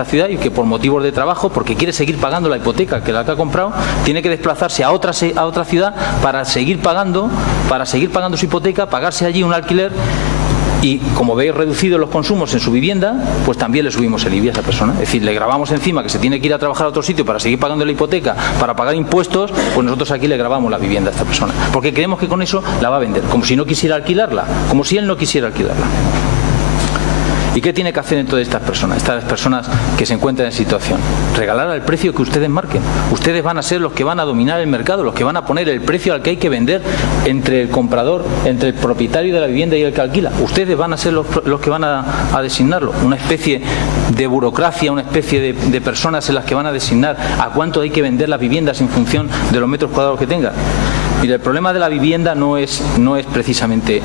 esta ciudad y que por motivos de trabajo, porque quiere seguir pagando la hipoteca que ha comprado, tiene que desplazarse a otra ciudad para seguir pagando su hipoteca, pagarse allí un alquiler. Y como veis reducido los consumos en su vivienda, pues también le subimos el IBI a esa persona. Es decir, le grabamos encima que se tiene que ir a trabajar a otro sitio para seguir pagando la hipoteca, para pagar impuestos, pues nosotros aquí le grabamos la vivienda a esta persona. Porque creemos que con eso la va a vender, como si no quisiera alquilarla, como si él no quisiera alquilarla. ¿Y qué tiene que hacer entonces estas personas que se encuentran en situación? Regalar al precio que ustedes marquen. Ustedes van a ser los que van a dominar el mercado, los que van a poner el precio al que hay que vender entre el comprador, entre el propietario de la vivienda y el que alquila. Ustedes van a ser los que van a designarlo. Una especie de burocracia, una especie de personas en las que van a designar a cuánto hay que vender las viviendas en función de los metros cuadrados que tengan. Mire, el problema de la vivienda no es precisamente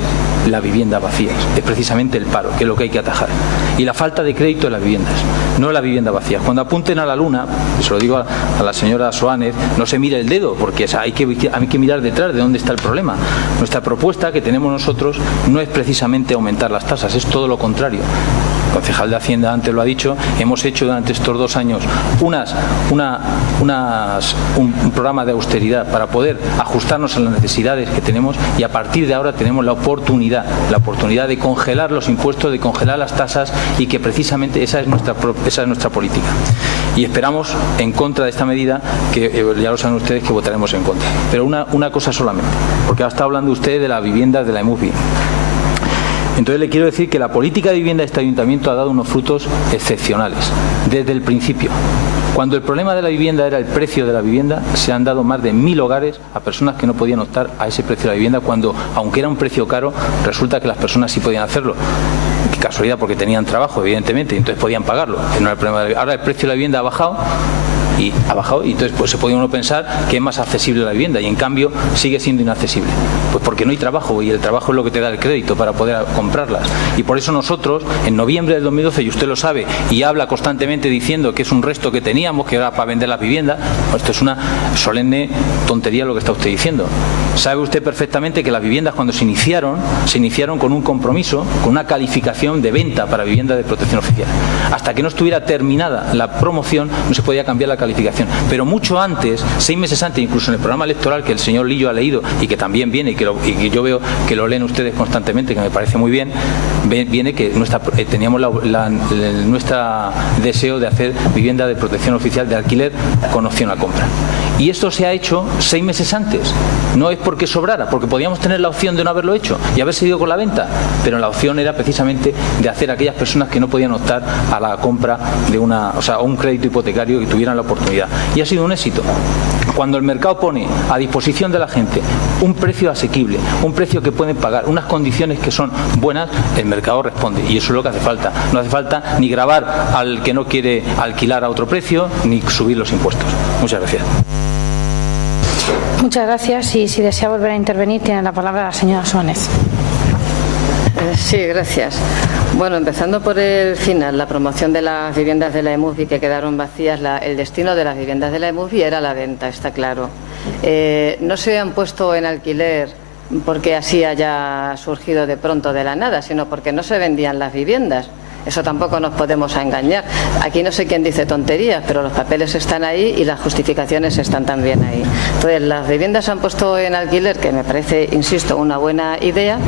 la vivienda vacía, es precisamente el paro, que es lo que hay que atajar. Y la falta de crédito de las viviendas, no la vivienda vacía. Cuando apunten a la luna, se lo digo a la señora Soánez, no se mire el dedo, porque hay que mirar detrás de dónde está el problema. Nuestra propuesta que tenemos nosotros no es precisamente aumentar las tasas, es todo lo contrario. El concejal de Hacienda antes lo ha dicho, hemos hecho durante estos 2 años un programa de austeridad para poder ajustarnos a las necesidades que tenemos, y a partir de ahora tenemos la oportunidad de congelar los impuestos, de congelar las tasas, y que precisamente esa es nuestra política. Y esperamos, en contra de esta medida, que ya lo saben ustedes que votaremos en contra. Pero una cosa solamente, porque ha estado hablando usted de las viviendas de la EMUVI. Entonces le quiero decir que la política de vivienda de este ayuntamiento ha dado unos frutos excepcionales desde el principio. Cuando el problema de la vivienda era el precio de la vivienda, se han dado más de 1000 hogares a personas que no podían optar a ese precio de la vivienda, cuando, aunque era un precio caro, resulta que las personas sí podían hacerlo. Qué casualidad, porque tenían trabajo, evidentemente, y entonces podían pagarlo. Que no era el problema. Ahora el precio de la vivienda ha bajado, y entonces pues se puede uno pensar que es más accesible la vivienda, y en cambio sigue siendo inaccesible, pues porque no hay trabajo, y el trabajo es lo que te da el crédito para poder comprarlas. Y por eso nosotros, en noviembre del 2012, y usted lo sabe, y habla constantemente diciendo que es un resto que teníamos, que era para vender las viviendas, pues esto es una solemne tontería lo que está usted diciendo. Sabe usted perfectamente que las viviendas, cuando se iniciaron con un compromiso, con una calificación de venta para vivienda de protección oficial. Hasta que no estuviera terminada la promoción, no se podía cambiar la calificación. Pero mucho antes, 6 meses antes, incluso en el programa electoral que el señor Lillo ha leído y que también viene, y que yo veo que lo leen ustedes constantemente, que me parece muy bien, viene que teníamos nuestro deseo de hacer vivienda de protección oficial de alquiler con opción a compra. Y esto se ha hecho 6 meses antes. No es porque sobrara, porque podíamos tener la opción de no haberlo hecho y haber seguido con la venta, pero la opción era precisamente de hacer a aquellas personas que no podían optar a la compra de un crédito hipotecario, que tuvieran la oportunidad. Y ha sido un éxito. Cuando el mercado pone a disposición de la gente un precio asequible, un precio que pueden pagar, unas condiciones que son buenas, el mercado responde, y eso es lo que hace falta. No hace falta ni gravar al que no quiere alquilar a otro precio, ni subir los impuestos. Muchas gracias. Muchas gracias, y si desea volver a intervenir, tiene la palabra la señora Soánez. Sí, gracias. Bueno, empezando por el final, la promoción de las viviendas de la EMUVI que quedaron vacías, el destino de las viviendas de la EMUVI era la venta, está claro. No se han puesto en alquiler porque así haya surgido de pronto de la nada, sino porque no se vendían las viviendas. Eso tampoco nos podemos engañar. Aquí no sé quién dice tonterías, pero los papeles están ahí y las justificaciones están también ahí. Entonces, las viviendas se han puesto en alquiler, que me parece, insisto, una buena idea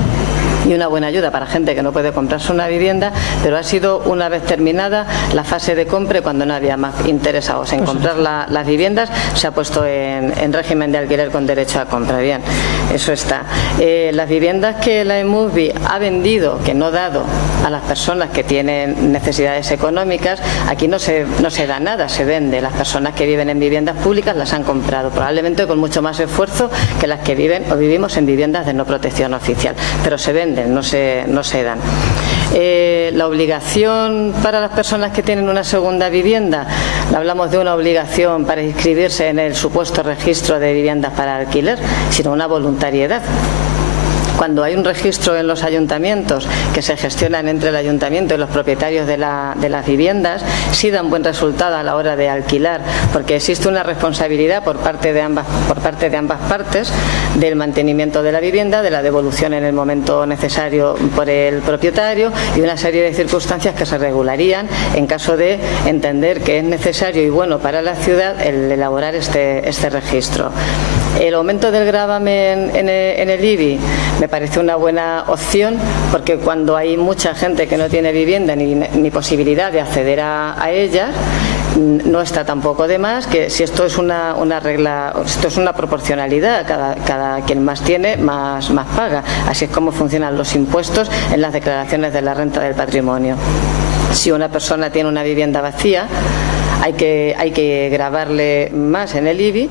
y una buena ayuda para gente que no puede comprarse una vivienda, pero ha sido una vez terminada la fase de compra, cuando no había más interesados en comprar las viviendas, se ha puesto en régimen de alquiler con derecho a compra. Bien, eso está. Las viviendas que la EMUVI ha vendido, que no ha dado a las personas que tienen necesidades económicas, aquí no se da nada, se vende. Las personas que viven en viviendas públicas las han comprado, probablemente con mucho más esfuerzo que las que viven o vivimos en viviendas de no protección oficial, pero se venden, no se dan. La obligación para las personas que tienen una segunda vivienda, hablamos de una obligación para inscribirse en el supuesto registro de viviendas para alquiler, sino una voluntariedad. cuando hay un registro en los ayuntamientos que se gestionan entre el ayuntamiento y los propietarios de las viviendas, sí dan buen resultado a la hora de alquilar, porque existe una responsabilidad por parte de ambas partes del mantenimiento de la vivienda, de la devolución en el momento necesario por el propietario y una serie de circunstancias que se regularían en caso de entender que es necesario y bueno para la ciudad el elaborar este registro. El aumento del gravamen en el IBI me parece una buena opción, porque cuando hay mucha gente que no tiene vivienda ni posibilidad de acceder a ella, no está tampoco de más que si esto es una regla, esto es una proporcionalidad, cada quien más tiene más paga. Así es como funcionan los impuestos en las declaraciones de la renta del patrimonio. Si una persona tiene una vivienda vacía, hay que gravarle más en el IBI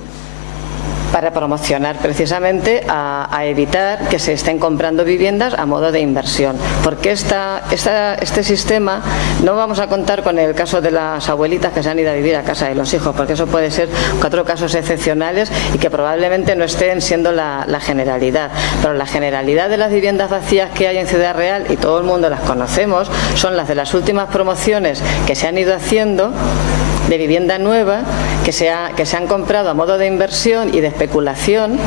para promocionar precisamente a evitar que se estén comprando viviendas a modo de inversión. Porque este sistema, no vamos a contar con el caso de las abuelitas que se han ido a vivir a casa de los hijos, porque eso puede ser 4 casos excepcionales y que probablemente no estén siendo la generalidad. Pero la generalidad de las viviendas vacías que hay en Ciudad Real, y todo el mundo las conocemos, son las de las últimas promociones que se han ido haciendo de vivienda nueva, que se han comprado a modo de inversión y de especulación.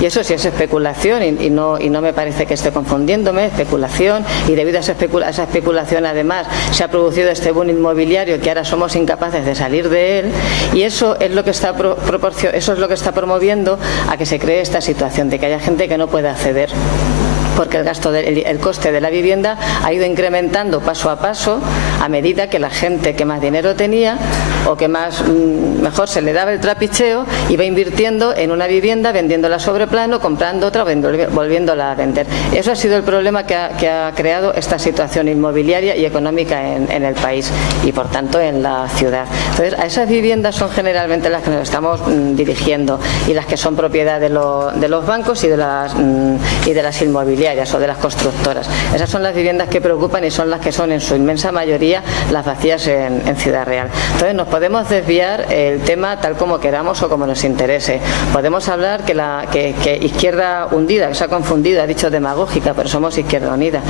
Y eso sí es especulación y no me parece que esté confundiéndome, especulación, y debido a esa especulación además se ha producido este boom inmobiliario que ahora somos incapaces de salir de él, y eso es lo que está promoviendo a que se cree esta situación de que haya gente que no puede acceder, porque el coste de la vivienda ha ido incrementando paso a paso a medida que la gente que más dinero tenía o que mejor se le daba el trapicheo iba invirtiendo en una vivienda, vendiéndola sobre plano, comprando otra, volviéndola a vender. Eso ha sido el problema que ha creado esta situación inmobiliaria y económica en el país y por tanto en la ciudad. Entonces, a esas viviendas son generalmente las que nos estamos dirigiendo y las que son propiedad de los bancos y de las inmobiliarias o de las constructoras. Esas son las viviendas que preocupan y son las que son en su inmensa mayoría las vacías en Ciudad Real. Entonces nos podemos desviar el tema tal como queramos o como nos interese. Podemos hablar que Izquierda Unida, que se ha confundido, ha dicho demagógica, pero somos Izquierda Unida.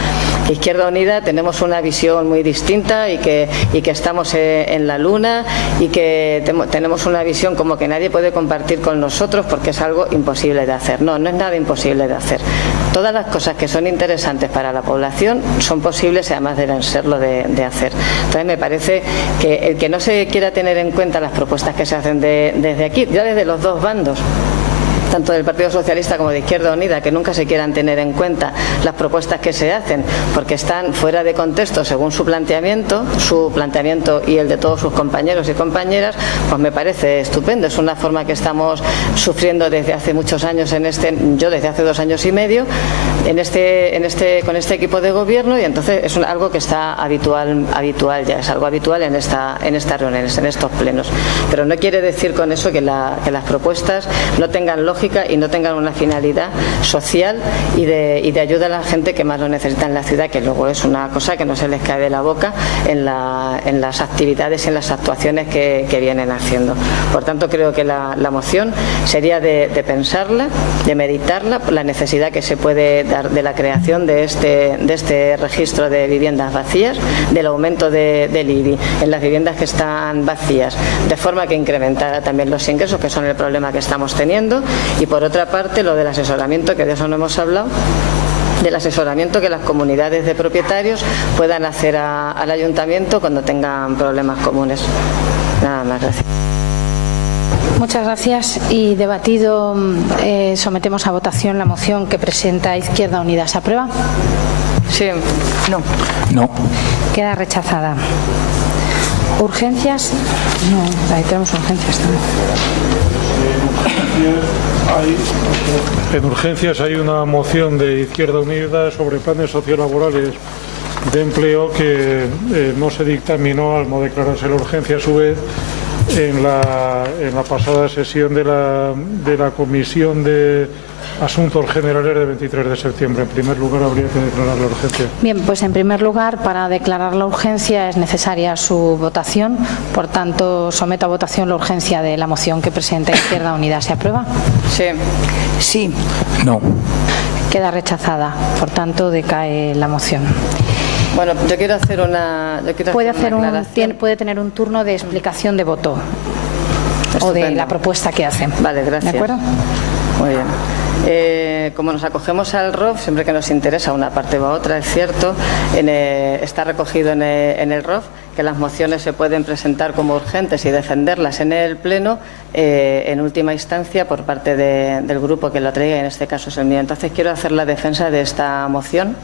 Que Izquierda Unida tenemos una visión muy distinta y que estamos en la luna y que tenemos una visión como que nadie puede compartir con nosotros porque es algo imposible de hacer. No es nada imposible de hacer. Todas las cosas que son interesantes para la población son posibles y además deben serlo de hacer. Entonces me parece que el que no se quiera tener en cuenta las propuestas que se hacen desde aquí, ya desde los dos bandos, tanto del Partido Socialista como de Izquierda Unida, que nunca se quieran tener en cuenta las propuestas que se hacen porque están fuera de contexto según su planteamiento y el de todos sus compañeros y compañeras, pues me parece estupendo. Es una forma que estamos sufriendo desde hace muchos años yo desde hace 2 años y medio con este equipo de gobierno, y entonces es algo que está habitual ya, es algo habitual en estas reuniones, en estos plenos. Pero no quiere decir con eso que las propuestas no tengan lógica y no tengan una finalidad social y de ayuda a la gente que más lo necesita en la ciudad, que luego es una cosa que no se les cae de la boca en las actividades y en las actuaciones que vienen haciendo. Por tanto, creo que la moción sería de pensarla, de meditarla, la necesidad que se puede dar de la creación de este registro de viviendas vacías, del aumento del IBI en las viviendas que están vacías, de forma que incrementara también los ingresos, que son el problema que estamos teniendo. Y por otra parte, lo del asesoramiento, que de eso no hemos hablado, del asesoramiento que las comunidades de propietarios puedan hacer al ayuntamiento cuando tengan problemas comunes. Nada más, gracias. Muchas gracias. Y debatido, sometemos a votación la moción que presenta Izquierda Unida. ¿Se aprueba? Sí. No. Queda rechazada. ¿Urgencias? No, ahí tenemos urgencias también. En urgencias hay una moción de Izquierda Unida sobre planes sociolaborales de empleo que no se dictaminó al no declararse la urgencia a su vez en la pasada sesión de la Comisión de Asuntos Generales de 23 de septiembre. En primer lugar, habría que declarar la urgencia. Bien, pues en primer lugar, para declarar la urgencia es necesaria su votación. Por tanto, someto a votación la urgencia de la moción que presenta Izquierda Unida. ¿Se aprueba? Sí. Sí. No. Queda rechazada. Por tanto, decae la moción. Bueno, yo quiero hacer una... Puede tener un turno de explicación de voto. Estupendo. O de la propuesta que hacen. Vale, gracias. ¿De acuerdo? Muy bien. Como nos acogemos al ROF, siempre que nos interesa una parte u otra, es cierto, está recogido en el ROF que las mociones se pueden presentar como urgentes y defenderlas en el Pleno en última instancia por parte del grupo que lo traiga, y en este caso es el mío. Entonces quiero hacer la defensa de esta moción,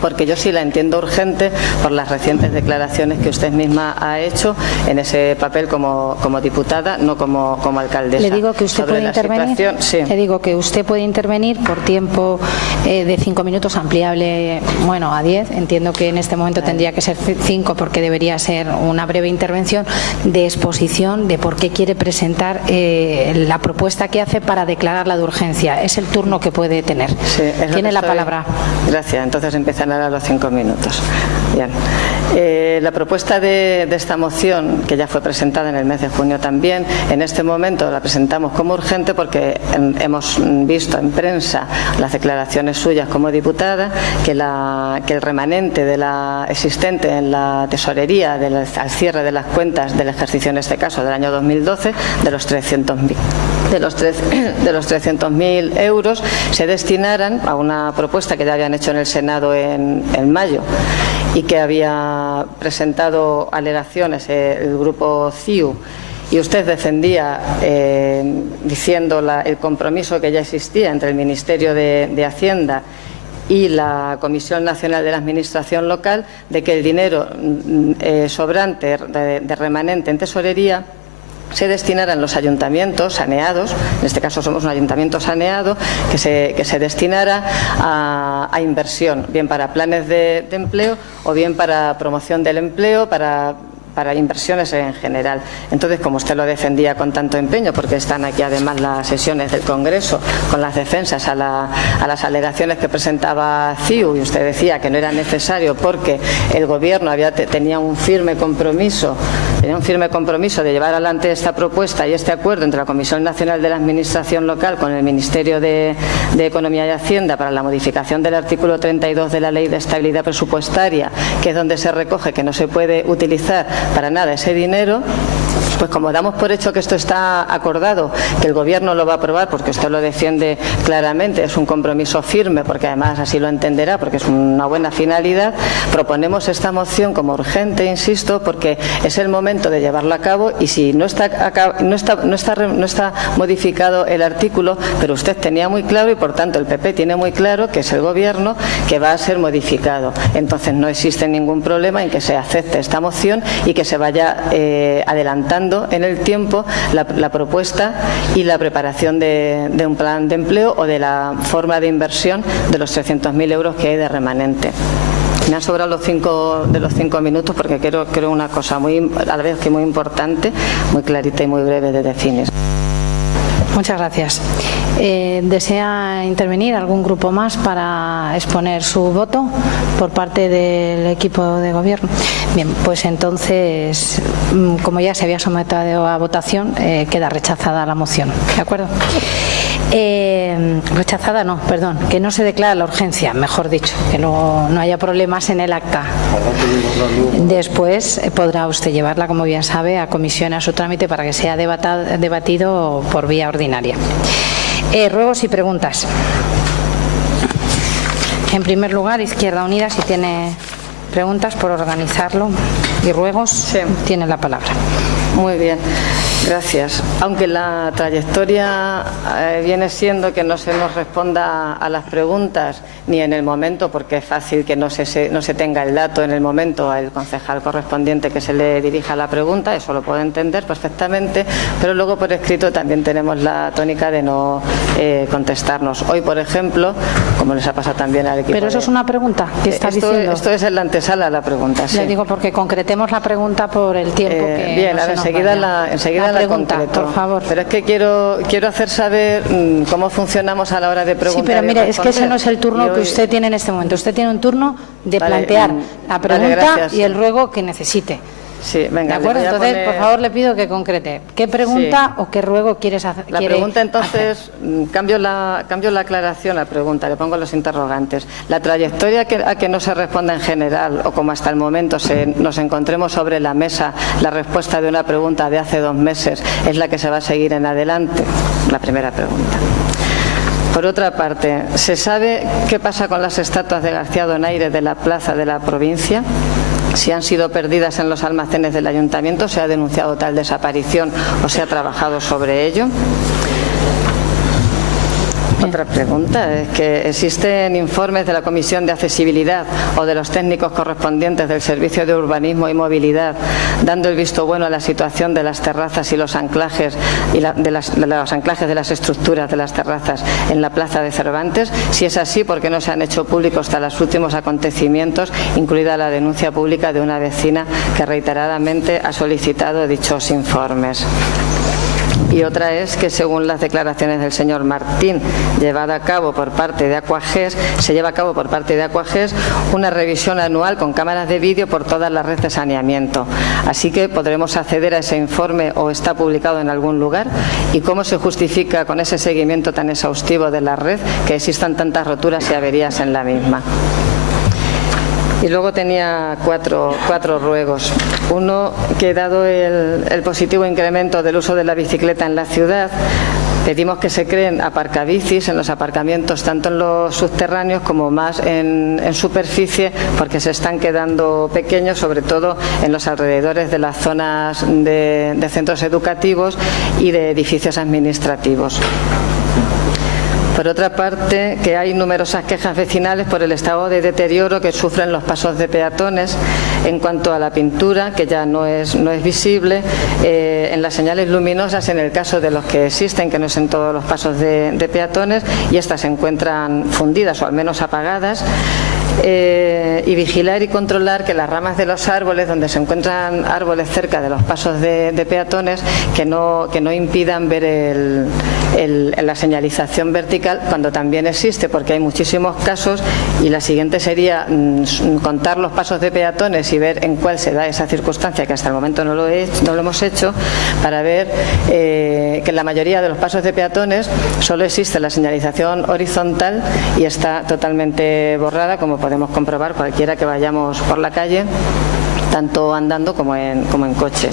porque yo sí la entiendo urgente por las recientes declaraciones que usted misma ha hecho en ese papel como diputada, no como alcaldesa. Le digo que usted puede intervenir. Sí. Le digo que usted puede intervenir por tiempo de 5 minutos, ampliable, bueno, a 10. Entiendo que en este momento tendría que ser 5 porque debería ser una breve intervención de exposición de por qué quiere presentar la propuesta que hace para declararla de urgencia. Es el turno que puede tener. Sí, tiene la palabra. Gracias. Entonces empiezan ahora los 5 minutos. Bien. La propuesta de esta moción, que ya fue presentada en el mes de junio también, en este momento la presentamos como urgente porque hemos visto en prensa las declaraciones suyas como diputada, que el remanente de la existente en la tesorería al cierre de las cuentas del ejercicio, en este caso del año 2012, de los 300.000 euros, se destinaran a una propuesta que ya habían hecho en el Senado en mayo y que había presentado alegaciones el grupo CIU, y usted defendía diciendo el compromiso que ya existía entre el Ministerio de Hacienda y la Comisión Nacional de la Administración Local de que el dinero sobrante de remanente en tesorería se destinarán los ayuntamientos saneados, en este caso somos un ayuntamiento saneado, que se destinara a inversión, bien para planes de empleo o bien para promoción del empleo, para inversiones en general. Entonces, como usted lo defendía con tanto empeño, porque están aquí además las sesiones del Congreso con las defensas a las alegaciones que presentaba CIU, y usted decía que no era necesario porque el Gobierno tenía un firme compromiso de llevar adelante esta propuesta y este acuerdo entre la Comisión Nacional de la Administración Local con el Ministerio de Economía y Hacienda para la modificación del artículo 32 de la Ley de Estabilidad Presupuestaria, que es donde se recoge que no se puede utilizar para nada ese dinero, pues como damos por hecho que esto está acordado, que el Gobierno lo va a aprobar, porque usted lo defiende claramente, es un compromiso firme, porque además así lo entenderá, porque es una buena finalidad, proponemos esta moción como urgente, insisto, porque es el momento de llevarla a cabo, y si no está modificado el artículo, pero usted tenía muy claro, y por tanto el PP tiene muy claro que es el Gobierno que va a ser modificado. Entonces no existe ningún problema en que se acepte esta moción y que se vaya adelantando en el tiempo la propuesta y la preparación de un plan de empleo o de la forma de inversión de los 300.000 euros que hay de remanente. Me han sobrado los 5 minutos porque creo una cosa a la vez que muy importante, muy clarita y muy breve de definir. Muchas gracias. ¿Desea intervenir algún grupo más para exponer su voto por parte del equipo de gobierno? Bien, pues entonces, como ya se había sometido a votación, queda rechazada la moción. ¿De acuerdo? Rechazada no, perdón, que no se declara la urgencia, mejor dicho, que no haya problemas en el acta. Después podrá usted llevarla, como bien sabe, a comisión, a su trámite, para que sea debatido por vía ordinaria. Ruegos y preguntas. En primer lugar, Izquierda Unida, si tiene preguntas por organizarlo, y ruegos, sí, tiene la palabra. Muy bien, gracias. Aunque la trayectoria viene siendo que no se nos responda a las preguntas ni en el momento, porque es fácil que no se tenga el dato en el momento al concejal correspondiente que se le dirija la pregunta, eso lo puedo entender perfectamente, pero luego por escrito también tenemos la tónica de no contestarnos. Hoy, por ejemplo, como les ha pasado también al equipo. Pero eso es una pregunta que está diciendo. Esto es en la antesala a la pregunta. Sí. Le digo porque concretemos la pregunta por el tiempo que bien, no ahora enseguida la pregunta, concreto. por favor. Pero es que quiero hacer saber cómo funcionamos a la hora de preguntar. Sí, pero mire, es que ese no es el turno que usted tiene en este momento. Usted tiene un turno de plantear la pregunta y el ruego que necesite. Sí, venga, de acuerdo, entonces, por favor, le pido que concrete. ¿Qué pregunta o qué ruego quieres hacer? La pregunta, entonces, cambio la aclaración a la pregunta, le pongo los interrogantes. La trayectoria a que no se responda en general, o como hasta el momento nos encontremos sobre la mesa la respuesta de una pregunta de hace 2 meses, es la que se va a seguir en adelante. La primera pregunta. Por otra parte, ¿se sabe qué pasa con las estatuas de García Donaire de la plaza de la provincia? Si han sido perdidas en los almacenes del ayuntamiento, ¿se ha denunciado tal desaparición o se ha trabajado sobre ello? Otra pregunta es que existen informes de la Comisión de Accesibilidad o de los técnicos correspondientes del Servicio de Urbanismo y Movilidad dando el visto bueno a la situación de las terrazas y los anclajes de los anclajes de las estructuras de las terrazas en la Plaza de Cervantes. Si es así, ¿por qué no se han hecho públicos hasta los últimos acontecimientos, incluida la denuncia pública de una vecina que reiteradamente ha solicitado dichos informes? Y otra es que, según las declaraciones del señor Martín, se lleva a cabo por parte de Aquages una revisión anual con cámaras de vídeo por todas las redes de saneamiento. Así que podremos acceder a ese informe o está publicado en algún lugar. ¿Y cómo se justifica con ese seguimiento tan exhaustivo de la red que existan tantas roturas y averías en la misma? Y luego tenía cuatro ruegos. Uno, que dado el positivo incremento del uso de la bicicleta en la ciudad, pedimos que se creen aparcabicis en los aparcamientos, tanto en los subterráneos como más en superficie, porque se están quedando pequeños, sobre todo en los alrededores de las zonas de centros educativos y de edificios administrativos. Por otra parte, que hay numerosas quejas vecinales por el estado de deterioro que sufren los pasos de peatones en cuanto a la pintura, que ya no es visible, en las señales luminosas en el caso de los que existen, que no es en todos los pasos de peatones, y estas se encuentran fundidas o al menos apagadas. Y vigilar y controlar que las ramas de los árboles, donde se encuentran árboles cerca de los pasos de peatones, que no impidan ver la señalización vertical cuando también existe, porque hay muchísimos casos, y la siguiente sería contar los pasos de peatones y ver en cuál se da esa circunstancia, que hasta el momento no lo hemos hecho, para ver que en la mayoría de los pasos de peatones solo existe la señalización horizontal y está totalmente borrada, como podemos comprobar cualquiera que vayamos por la calle, tanto andando como en coche.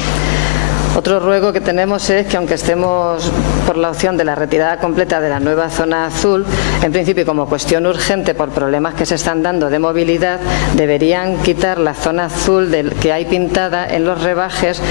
Otro ruego que tenemos es que, aunque estemos por la opción de la retirada completa de la nueva zona azul, en principio como cuestión urgente por problemas que se están dando de movilidad, deberían quitar la zona azul que hay pintada en los rebajes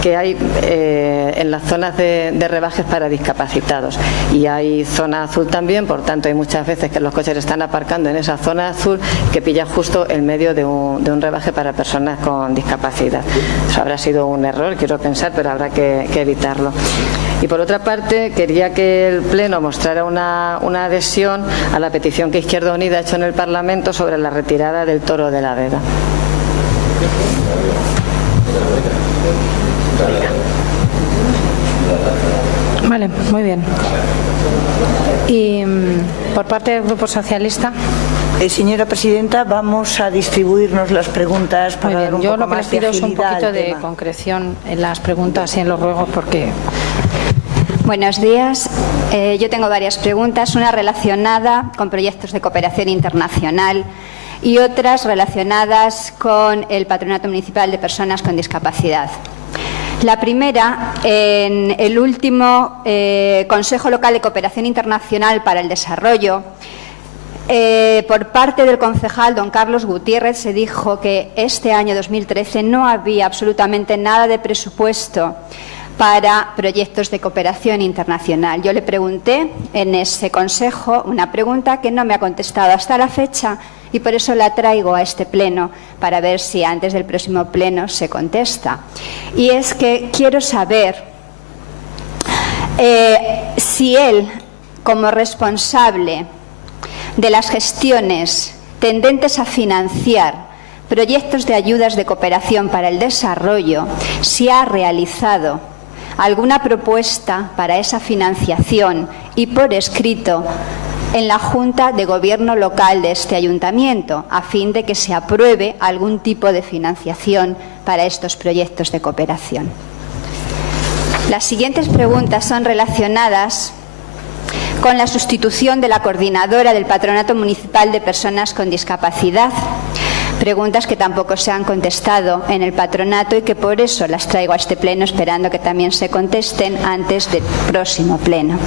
que hay en las zonas de rebajes para discapacitados, y hay zona azul también, por tanto hay muchas veces que los coches están aparcando en esa zona azul que pilla justo en medio de un rebaje para personas con discapacidad. Eso habrá sido un error, quiero pensar, pero habrá que evitarlo. Y por otra parte, quería que el Pleno mostrara una adhesión a la petición que Izquierda Unida ha hecho en el Parlamento sobre la retirada del Toro de la Vega. Vale, muy bien. Y por parte del Grupo Socialista. Señora Presidenta, vamos a distribuirnos las preguntas para dar un Yo poco lo que les más de pido es un agilidad poquito al de tema. concreción en las preguntas y en los ruegos, porque... Buenos días. Yo tengo varias preguntas, una relacionada con proyectos de cooperación internacional y otras relacionadas con el Patronato Municipal de Personas con Discapacidad. La primera, en el último Consejo Local de Cooperación Internacional para el Desarrollo, por parte del concejal don Carlos Gutiérrez se dijo que este año 2013 no había absolutamente nada de presupuesto para proyectos de cooperación internacional. Yo le pregunté en ese consejo una pregunta que no me ha contestado hasta la fecha, y por eso la traigo a este pleno, para ver si antes del próximo pleno se contesta. Y es que quiero saber si él, como responsable de las gestiones tendentes a financiar proyectos de ayudas de cooperación para el desarrollo, si ha realizado alguna propuesta para esa financiación y por escrito en la Junta de Gobierno local de este ayuntamiento, a fin de que se apruebe algún tipo de financiación para estos proyectos de cooperación. Las siguientes preguntas son relacionadas con la sustitución de la coordinadora del Patronato Municipal de Personas con Discapacidad. Preguntas que tampoco se han contestado en el patronato y que por eso las traigo a este pleno, esperando que también se contesten antes del próximo pleno.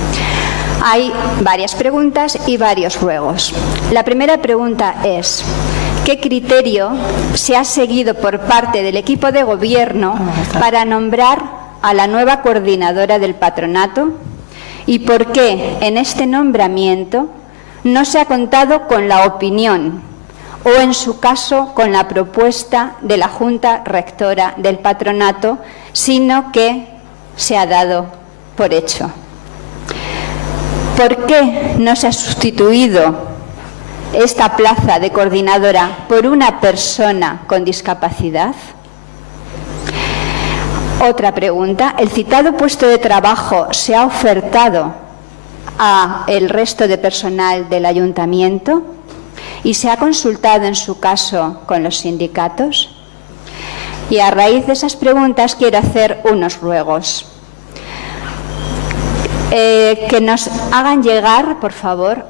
Hay varias preguntas y varios ruegos. La primera pregunta es: ¿qué criterio se ha seguido por parte del equipo de gobierno para nombrar a la nueva coordinadora del patronato? ¿Y por qué en este nombramiento no se ha contado con la opinión o, en su caso, con la propuesta de la Junta Rectora del Patronato, sino que se ha dado por hecho? ¿Por qué no se ha sustituido esta plaza de coordinadora por una persona con discapacidad? Otra pregunta: ¿el citado puesto de trabajo se ha ofertado al resto de personal del ayuntamiento? ¿Y se ha consultado, en su caso, con los sindicatos? Y a raíz de esas preguntas quiero hacer unos ruegos. Que nos hagan llegar, por favor,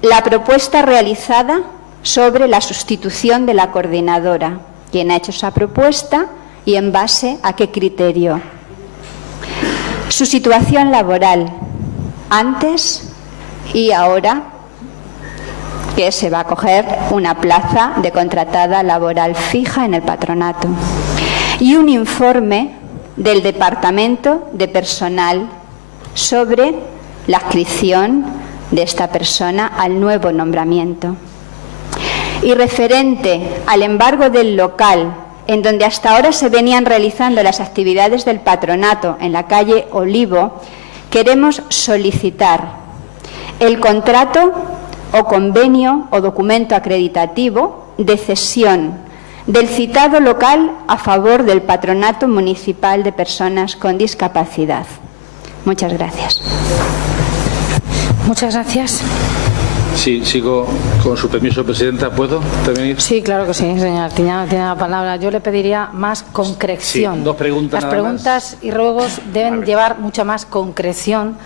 la propuesta realizada sobre la sustitución de la coordinadora. ¿Quién ha hecho esa propuesta y en base a qué criterio? Su situación laboral, antes y ahora, que se va a coger una plaza de contratada laboral fija en el patronato. Y un informe del Departamento de Personal sobre la adscripción de esta persona al nuevo nombramiento. Y referente al embargo del local, en donde hasta ahora se venían realizando las actividades del patronato en la calle Olivo, queremos solicitar el contrato o convenio o documento acreditativo de cesión del citado local a favor del Patronato Municipal de Personas con Discapacidad. Muchas gracias. Muchas gracias. Sí, sigo con su permiso, Presidenta. ¿Puedo intervenir? Sí, claro que sí, señora Tiñano, tiene la palabra. Yo le pediría más concreción. Sí, dos preguntas. Las preguntas y ruegos deben llevar mucha más concreción,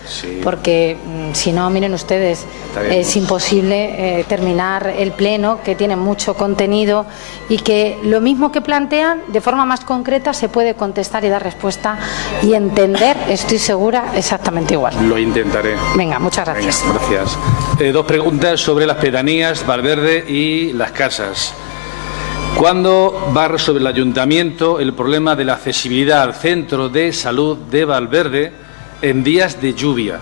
porque si no, miren ustedes, es imposible terminar el pleno, que tiene mucho contenido y que lo mismo que plantean, de forma más concreta, se puede contestar y dar respuesta y entender, estoy segura, exactamente igual. Lo intentaré. Venga, muchas gracias. Venga, gracias. Dos preguntas sobre las pedanías, Valverde y las casas. ¿Cuándo va a resolver el ayuntamiento el problema de la accesibilidad al centro de salud de Valverde en días de lluvia,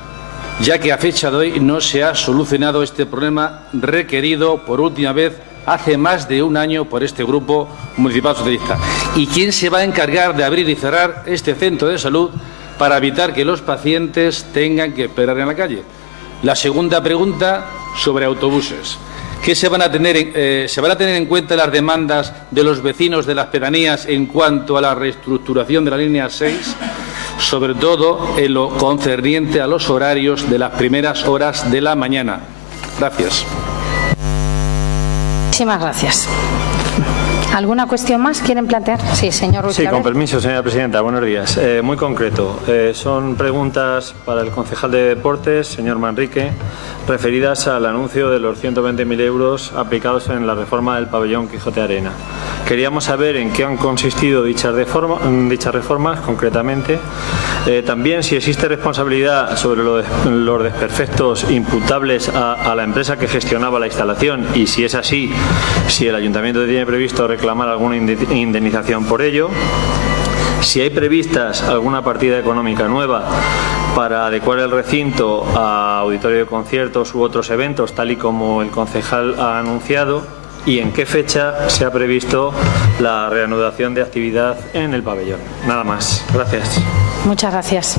ya que a fecha de hoy no se ha solucionado este problema requerido por última vez hace más de un año por este grupo municipal socialista? ¿Y quién se va a encargar de abrir y cerrar este centro de salud para evitar que los pacientes tengan que esperar en la calle? La segunda pregunta, sobre autobuses. ¿Qué se van a tener en cuenta las demandas de los vecinos de las pedanías en cuanto a la reestructuración de la línea 6, sobre todo en lo concerniente a los horarios de las primeras horas de la mañana? Gracias. Muchísimas gracias. ¿Alguna cuestión más quieren plantear? Sí, señor Ruiz. Sí, con permiso, señora presidenta. Buenos días. Muy concreto. Son preguntas para el concejal de Deportes, señor Manrique, referidas al anuncio de los 120.000 euros aplicados en la reforma del pabellón Quijote Arena. Queríamos saber en qué han consistido dichas reformas, concretamente. También si existe responsabilidad sobre los desperfectos imputables a la empresa que gestionaba la instalación, y si es así, si el ayuntamiento tiene previsto reclamar alguna indemnización por ello. Si hay previstas alguna partida económica nueva para adecuar el recinto a auditorio de conciertos u otros eventos, tal y como el concejal ha anunciado, y en qué fecha se ha previsto la reanudación de actividad en el pabellón. Nada más. Gracias. Muchas gracias.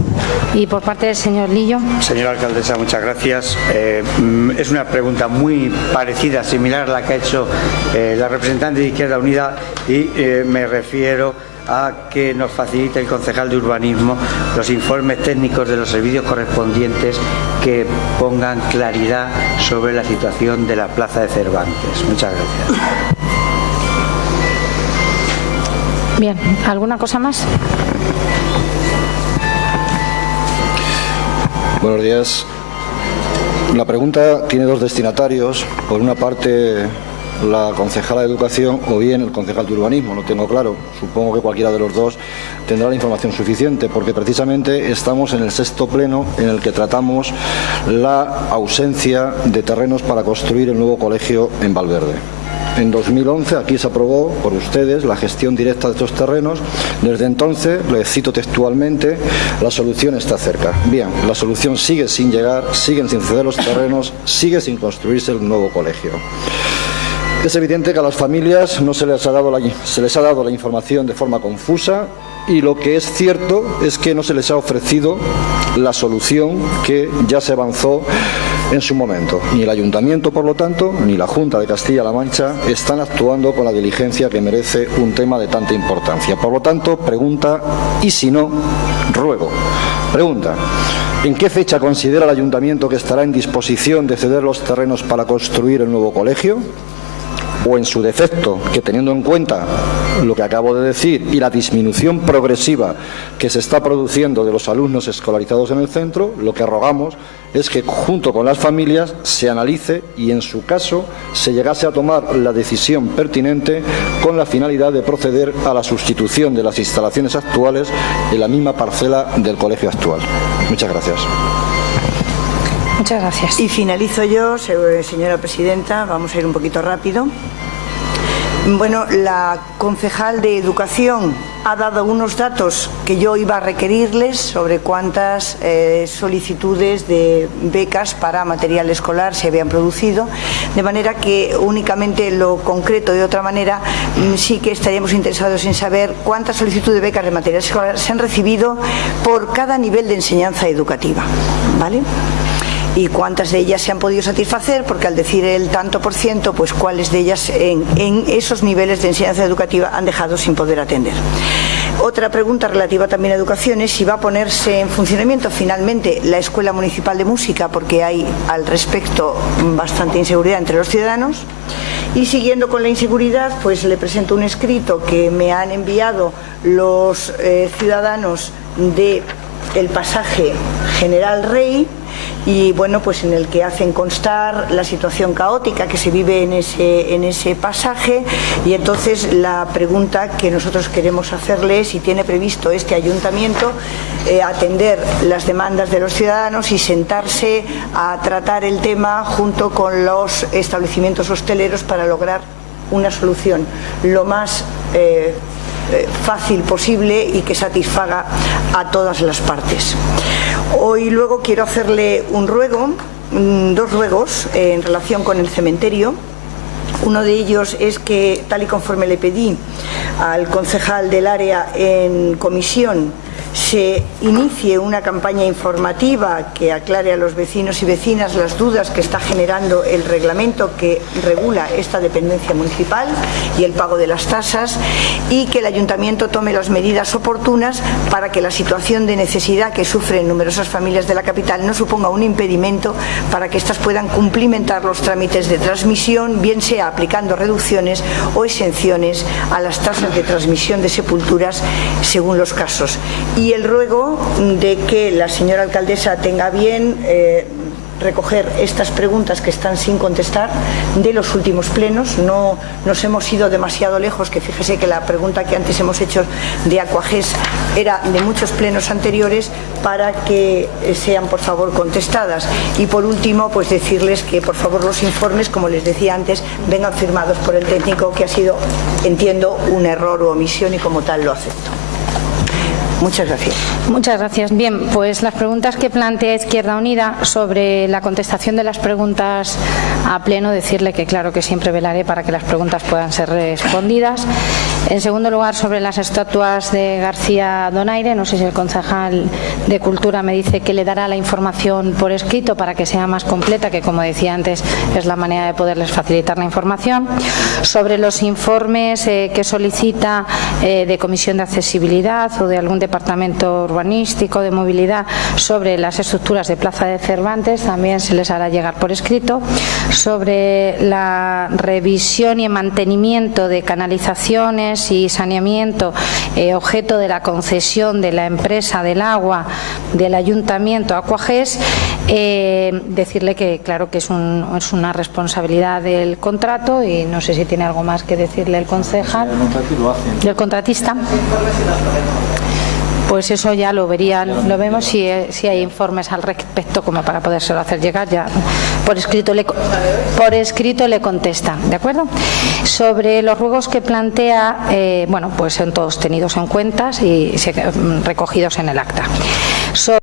Y por parte del señor Lillo. Señora alcaldesa, muchas gracias. Es una pregunta muy parecida, similar a la que ha hecho la representante de Izquierda Unida, y me refiero a que nos facilite el concejal de urbanismo los informes técnicos de los servicios correspondientes que pongan claridad sobre la situación de la Plaza de Cervantes. Muchas gracias. Bien, ¿alguna cosa más? Buenos días. La pregunta tiene dos destinatarios. Por una parte, la concejala de Educación o bien el concejal de Urbanismo, no tengo claro. Supongo que cualquiera de los dos tendrá la información suficiente, porque precisamente estamos en el 6º pleno en el que tratamos la ausencia de terrenos para construir el nuevo colegio en Valverde. En 2011 aquí se aprobó por ustedes la gestión directa de estos terrenos. Desde entonces, les cito textualmente, la solución está cerca. Bien, la solución sigue sin llegar, siguen sin ceder los terrenos, sigue sin construirse el nuevo colegio. Es evidente que a las familias no se les ha dado la información de forma confusa, y lo que es cierto es que no se les ha ofrecido la solución que ya se avanzó en su momento. Ni el Ayuntamiento, por lo tanto, ni la Junta de Castilla-La Mancha están actuando con la diligencia que merece un tema de tanta importancia. Por lo tanto, pregunta, y si no, ruego. Pregunta: ¿en qué fecha considera el Ayuntamiento que estará en disposición de ceder los terrenos para construir el nuevo colegio? O en su defecto, que teniendo en cuenta lo que acabo de decir y la disminución progresiva que se está produciendo de los alumnos escolarizados en el centro, lo que rogamos es que junto con las familias se analice y en su caso se llegase a tomar la decisión pertinente con la finalidad de proceder a la sustitución de las instalaciones actuales en la misma parcela del colegio actual. Muchas gracias. Muchas gracias. Y finalizo yo, señora presidenta, vamos a ir un poquito rápido. Bueno, la concejal de Educación ha dado unos datos que yo iba a requerirles sobre cuántas solicitudes de becas para material escolar se habían producido, de manera que únicamente lo concreto de otra manera sí que estaríamos interesados en saber cuántas solicitudes de becas de material escolar se han recibido por cada nivel de enseñanza educativa, ¿vale? Y cuántas de ellas se han podido satisfacer, porque al decir el tanto por ciento, pues cuáles de ellas en esos niveles de enseñanza educativa han dejado sin poder atender. Otra pregunta relativa también a educación es si va a ponerse en funcionamiento finalmente la Escuela Municipal de Música, porque hay al respecto bastante inseguridad entre los ciudadanos. Y siguiendo con la inseguridad, pues le presento un escrito que me han enviado los ciudadanos del pasaje General Rey, y bueno, pues en el que hacen constar la situación caótica que se vive en ese pasaje. Y entonces la pregunta que nosotros queremos hacerle es si tiene previsto este ayuntamiento atender las demandas de los ciudadanos y sentarse a tratar el tema junto con los establecimientos hosteleros para lograr una solución lo más fácil posible y que satisfaga a todas las partes. Hoy luego quiero hacerle un ruego, dos ruegos en relación con el cementerio. Uno de ellos es que, tal y conforme le pedí al concejal del área en comisión, se inicie una campaña informativa que aclare a los vecinos y vecinas las dudas que está generando el reglamento que regula esta dependencia municipal y el pago de las tasas, y que el ayuntamiento tome las medidas oportunas para que la situación de necesidad que sufren numerosas familias de la capital no suponga un impedimento para que éstas puedan cumplimentar los trámites de transmisión, bien sea aplicando reducciones o exenciones a las tasas de transmisión de sepulturas según los casos. Y el ruego de que la señora alcaldesa tenga bien recoger estas preguntas que están sin contestar de los últimos plenos. No nos hemos ido demasiado lejos, que fíjese que la pregunta que antes hemos hecho de Aquagés era de muchos plenos anteriores, para que sean por favor contestadas. Y por último, pues decirles que por favor los informes, como les decía antes, vengan firmados por el técnico, que ha sido, entiendo, un error o omisión y como tal lo acepto. Muchas gracias. Muchas gracias. Bien, pues las preguntas que plantea Izquierda Unida sobre la contestación de las preguntas a pleno, decirle que claro que siempre velaré para que las preguntas puedan ser respondidas. En segundo lugar, sobre las estatuas de García Donaire, no sé si el concejal de Cultura me dice que le dará la información por escrito para que sea más completa, que como decía antes es la manera de poderles facilitar la información. Sobre los informes que solicita de Comisión de Accesibilidad o de algún departamento urbanístico de movilidad sobre las estructuras de Plaza de Cervantes, también se les hará llegar por escrito. Sobre la revisión y el mantenimiento de canalizaciones y saneamiento, objeto de la concesión de la empresa del agua del Ayuntamiento Aquages, decirle que claro que es una responsabilidad del contrato y no sé si tiene algo más que decirle el concejal. Del contratista. Pues eso ya lo verían, lo vemos si hay informes al respecto como para podérselo hacer llegar, ya por escrito le contesta, ¿de acuerdo? Sobre los ruegos que plantea, bueno, pues son todos tenidos en cuenta y recogidos en el acta.